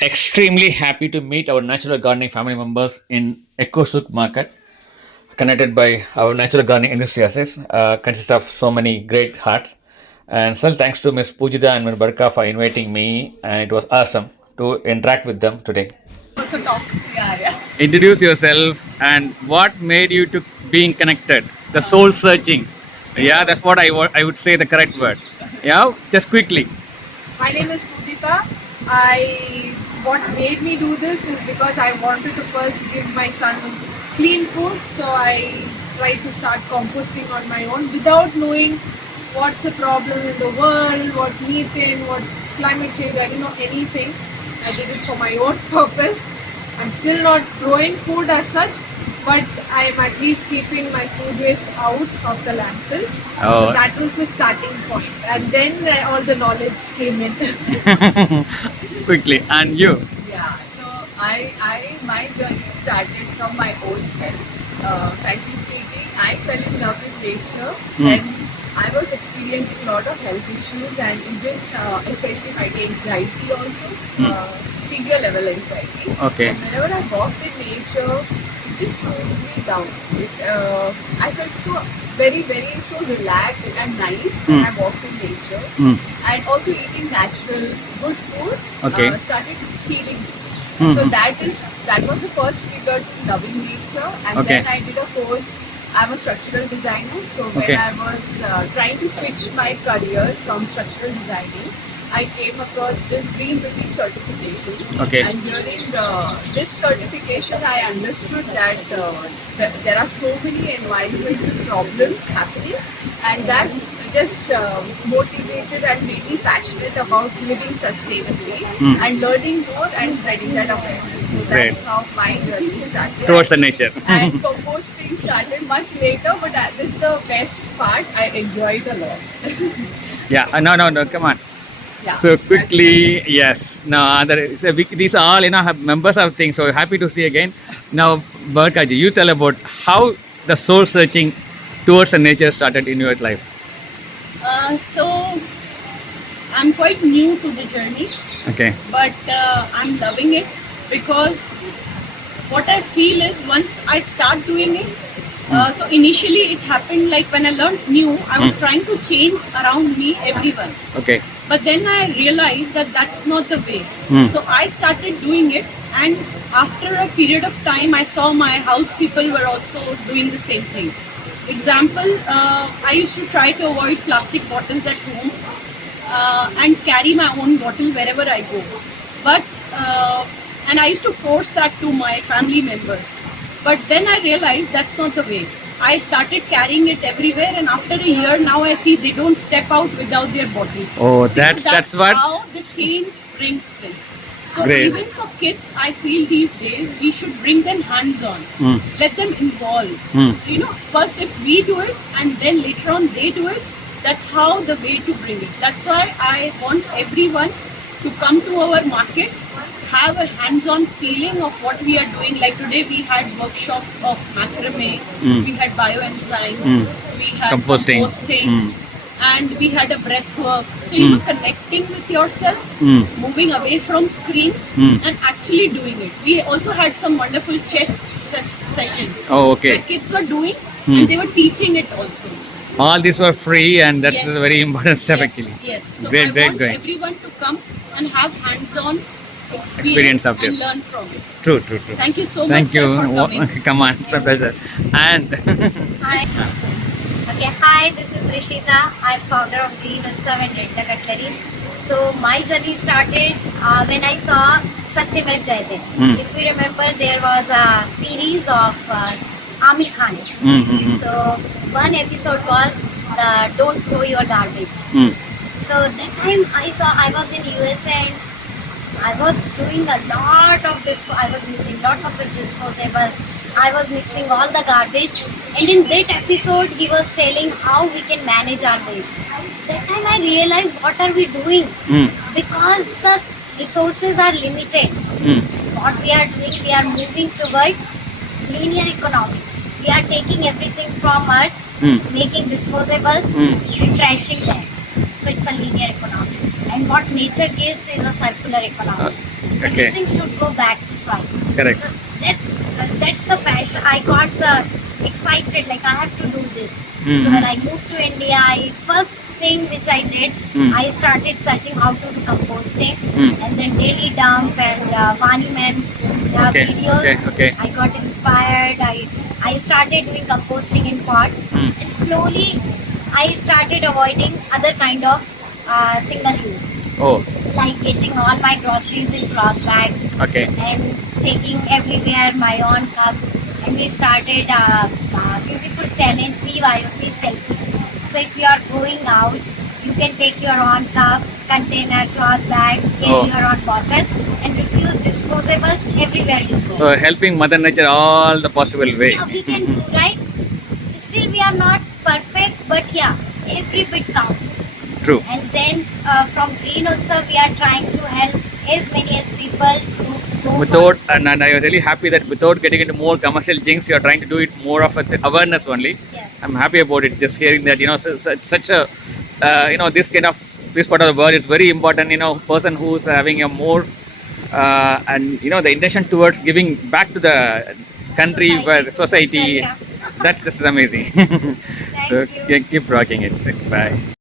Extremely happy to meet our natural gardening family members in Ekosuk Market, connected by our natural gardening enthusiasts, consists of so many great hearts. And still thanks to Ms. Pujita and Ms. Barka for inviting me, and it was awesome to interact with them today. Also talk. Yeah, yeah. Introduce yourself and what made you to being connected, the soul searching. Yeah, that's what I would say the correct word. Yeah, just quickly. My name is Pujita. I what made me do this is because I wanted to first give my son clean food. So I tried to start composting on my own without knowing what's the problem in the world, what's methane, what's climate change. I didn't know anything. I did it for my own purpose. I'm still not growing food as such, but I'm at least keeping my food waste out of the landfills. Oh. So that was the starting point, and then all the knowledge came in. Quickly, and you? Yeah, so my journey started from my own health. Frankly speaking, I fell in love with nature and I was experiencing a lot of health issues and even especially my anxiety also, severe level anxiety. Okay. And whenever I walked in nature, it just soothed me down. I felt so very so relaxed and nice when I walked in nature. And also eating natural, good food Okay. started healing me. Mhm. So that was the first trigger to loving nature. And Okay. then I did a course. I'm a structural designer. So when Okay. I was trying to switch my career from structural designing, I came across this green building certification. Okay. And during this certification, I understood that there are so many environmental problems happening, and that just motivated and made me passionate about living sustainably and learning more and spreading that awareness. So Great. that's how my journey started. Towards the nature. And composting started much later, but this is the best part. I enjoyed a lot. Yeah, no, come on. Yeah. So quickly, yes. Now, these are all members of things. So happy to see again. Now, Barkaji, you tell about how the soul searching towards the nature started in your life. So I'm quite new to the journey, Okay. but I'm loving it because what I feel is once I start doing it, so initially it happened like when I learned new, I was trying to change around me everyone. Okay. But then I realized that that's not the way. So I started doing it, and after a period of time, I saw my house people were also doing the same thing. Example, I used to try to avoid plastic bottles at home and carry my own bottle wherever I go. But and I used to force that to my family members. But then I realized that's not the way. I started carrying it everywhere, and after a year now I see they don't step out without their bottle. Oh, So that's what. how the change brings in. So Great. even for kids, I feel these days we should bring them hands-on. Let them involve. You know, first if we do it and then later on they do it, that's how the way to bring it. That's why I want everyone to come to our market, have a hands-on feeling of what we are doing. Like today we had workshops of macrame, we had bioenzymes, we had Composting. and we had a breath work. So you know, connecting with yourself, moving away from screens and actually doing it. We also had some wonderful chess sessions Oh, okay. where kids were doing and they were teaching it also. All these were free, and that's Yes. a very important step Yes, actually. yes. So Great, I great, want great. everyone to come and have hands-on Experience experience of and this. learn from it. True. Thank you so Thank much, you. sir, for coming. Come on, it's my pleasure. And Hi. Okay, hi, this is Rishita. I'm founder of Green Utsav and Renta Cutlery. So my journey started when I saw Satyamev Jayate. If you remember, there was a series of Amir Khan. So one episode was the Don't Throw Your Garbage. So that time I was in US and I was doing a lot of this. I was using lots of the disposables. I was mixing all the garbage, and in that episode, he was telling how we can manage our waste. That time, I realized what are we doing because the resources are limited. What we are doing, we are moving towards linear economy. We are taking everything from earth, making disposables, and trashing them. So it's a linear economy. And what nature gives is a circular economy. Okay. Everything should go back to soil. Correct. So that's the passion. I got the excited, like I have to do this. Mm. So when I moved to India, first thing which I did, I started searching how to do composting, and then daily dump and Vani Mem's Okay, videos. okay. I got inspired. I started doing composting in pot, and slowly I started avoiding other kind of single use, Oh, like getting all my groceries in cloth bags okay. and taking everywhere my own cup. And we started a beautiful challenge, BYOC selfie. So if you are going out, you can take your own cup, container, cloth bag, carry Oh. your own bottle, and refuse disposables everywhere you go. So helping Mother Nature all the possible way. Yeah, we can do, right? Still, we are not perfect, but yeah, every bit counts. True. And then from Green Utsav, we are trying to help as many as people to go Without, and I was really happy that without getting into more commercial jinx, you are trying to do it more of an awareness only. Yes. I'm happy about it. Just hearing that, such a, this kind of this part of the world is very important. Person who's having a more, and the intention towards giving back to the country, society. Yeah. That's just amazing. So you. keep rocking it. Bye.